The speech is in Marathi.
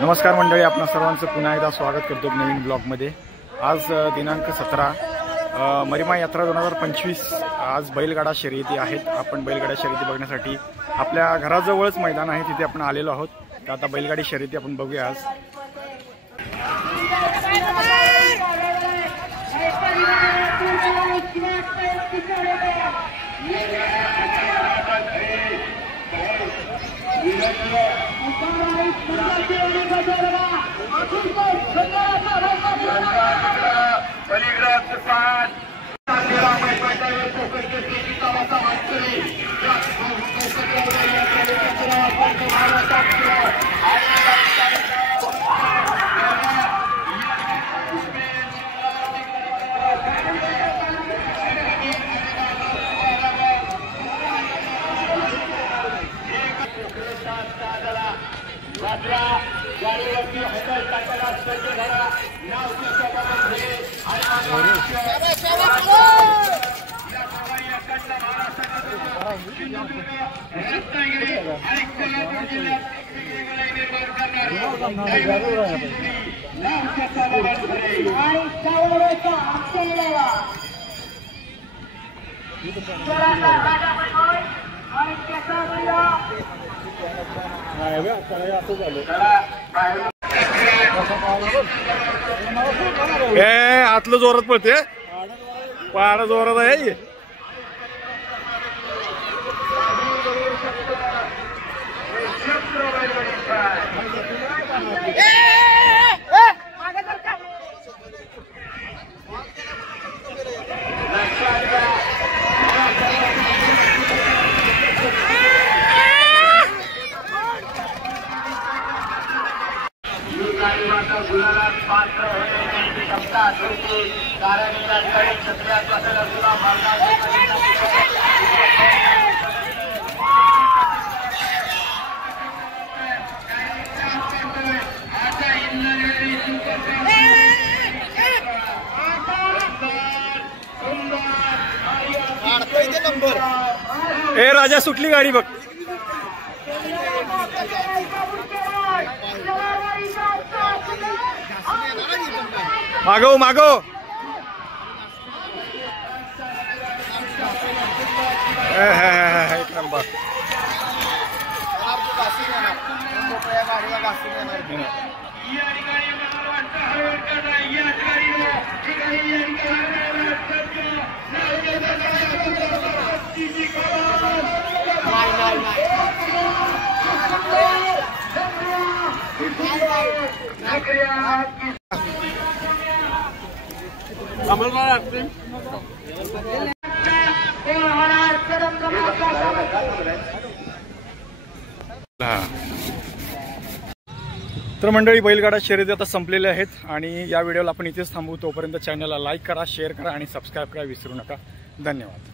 नमस्कार मंडळी, आपण सर्वांचं पुन्हा एकदा स्वागत करतो नवीन ब्लॉगमध्ये। आज दिनांक 17 मरीमा यात्रा 2025। आज बैलगाडा शर्यती आहेत। आपण बैलगाडा शर्यती बघण्यासाठी आपल्या घराजवळच मैदान आहे, तिथे आपण आलेलो आहोत। तर आता बैलगाडी शर्यती आपण बघूया आज। आतलं जोरात पळते, पाडा जोरात आहे। ए राजा, सुटली गाडी बघ। मागो मागो। एक नंबर। तर मंडळी, बैलगाडा शर्यती आता संपलेल्या आहेत आणि या व्हिडिओला आपण इथेच थांबवू। तोपर्यंत चॅनलला लाईक करा, शेअर करा आणि सबस्क्राईब करा विसरू नका। धन्यवाद।